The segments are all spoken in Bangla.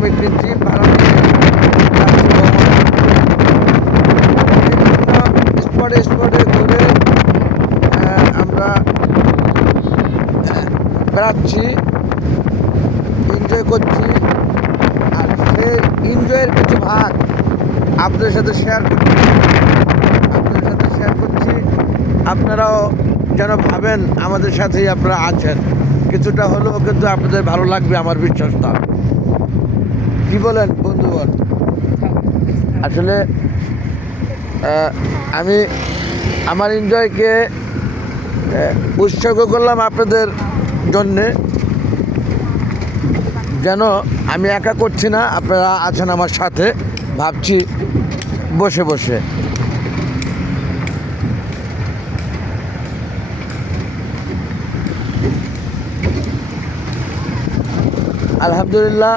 শ্রমিক নিচ্ছি, ভাড়া নিয়ে যাচ্ছি ভ্রমণে। বিভিন্ন স্পটে স্পটে ঘুরে আমরা বেড়াচ্ছি, এনজয় করছি। আর সেই এনজয়ের কিছু ভাগ আপনাদের সাথে শেয়ার করছি, আপনারাও যেন ভাবেন আমাদের সাথেই আপনারা আছেন। কিছুটা হলেও কিন্তু আপনাদের ভালো লাগবে আমার বিশ্বাসটা। কি বলেন বন্ধুগণ? আসলে আমি আমার এনজয়কে উৎসর্গ করলাম আপনাদের জন্যে, যেন আমি একা করছি না, আপনারা আছেন আমার সাথে। ভাবছি বসে বসে আলহামদুলিল্লাহ,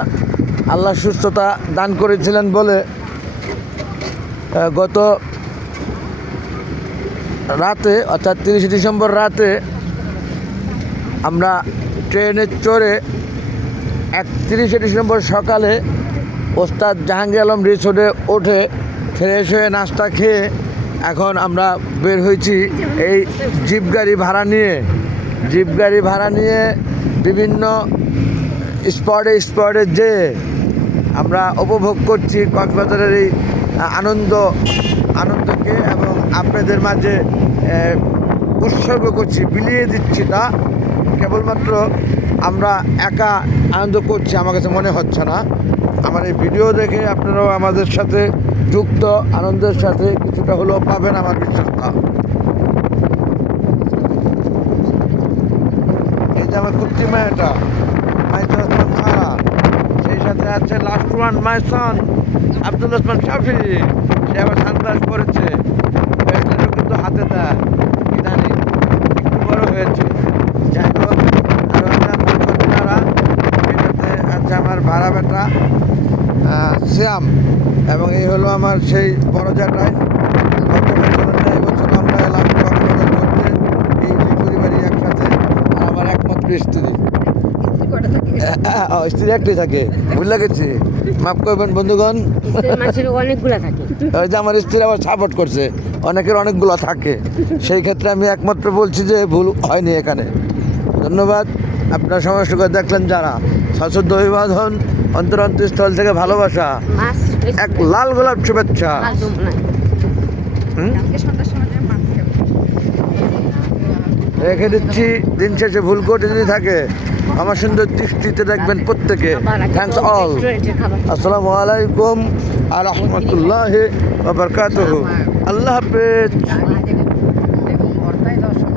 আল্লাহ সুস্থতা দান করেছিলেন বলে গত রাতে অর্থাৎ 30 ডিসেম্বর রাতে আমরা ট্রেনে চড়ে 31 ডিসেম্বর সকালে ওস্তাদ জাহাঙ্গীর আলম রিসোর্টে উঠে ফ্রেশ হয়ে নাস্তা খেয়ে এখন আমরা বের হয়েছি এই জিপ গাড়ি ভাড়া নিয়ে বিভিন্ন স্পটে যে আমরা উপভোগ করছি কক্সবাজারের এই আনন্দকে, এবং আপনাদের মাঝে উৎসর্গ করছি, বিলিয়ে দিচ্ছি। তা কেবলমাত্র আমরা একা আনন্দ করছি আমার কাছে মনে হচ্ছে না। আমার এই ভিডিও দেখে আপনারাও আমাদের সাথে যুক্ত, আনন্দের সাথে কিছুটা হলেও পাবেন আমার বিশ্বাসটা। এই যে আমার কুর্তি মায়াটা মাইসুর ওসমান সারা, সেই সাথে আছে লাস্ট ওয়ান মাই সন আব্দুল ওসমান শাফি। সে আবার সানগ্লাস পরেছে, ব্রেসলেটও কিন্তু হাতে দেয়, ইদানিং একটু বড় হয়েছে। যাই হোক, আরও আমরা সেই সাথে আছে আমার ভাড়া বেটা শ্যাম, এবং এই হলো আমার সেই বড় জাটাই। গত বছর এই বছর আমরা এলাম কক্সবাজার ঘুরতে, এই দুই পরিবারই একসাথে। আর আমার একমাত্র স্ত্রী, স্ত্রী একটাই থাকে, ভুলে গেছি, মাফ করবেন বন্ধুগণ। অনেকগুলো থাকে, ওই যে আমার স্ত্রী আবার সাপোর্ট করছে, অনেকের অনেকগুলো থাকে, সেই ক্ষেত্রে আমি একমাত্র বলছি যে ভুল হয়নি এখানে। ধন্যবাদ। আপনার সমস্ত করে দেখলেন যারা, সশ্রদ্ধ অভিবাদন, অন্তরস্থল থেকে ভালোবাসা, এক লাল গোলাপ শুভেচ্ছা। রেখে দিচ্ছি, দিন শেষে ভুল করে যদি থাকে আমার সুন্দর দৃষ্টিতে দেখবেন প্রত্যেকে। Thanks all. আসসালামু আলাইকুম আ রহমতুল্লাহি ওয়া বারাকাতুহু। আল্লাহ হাফেজ।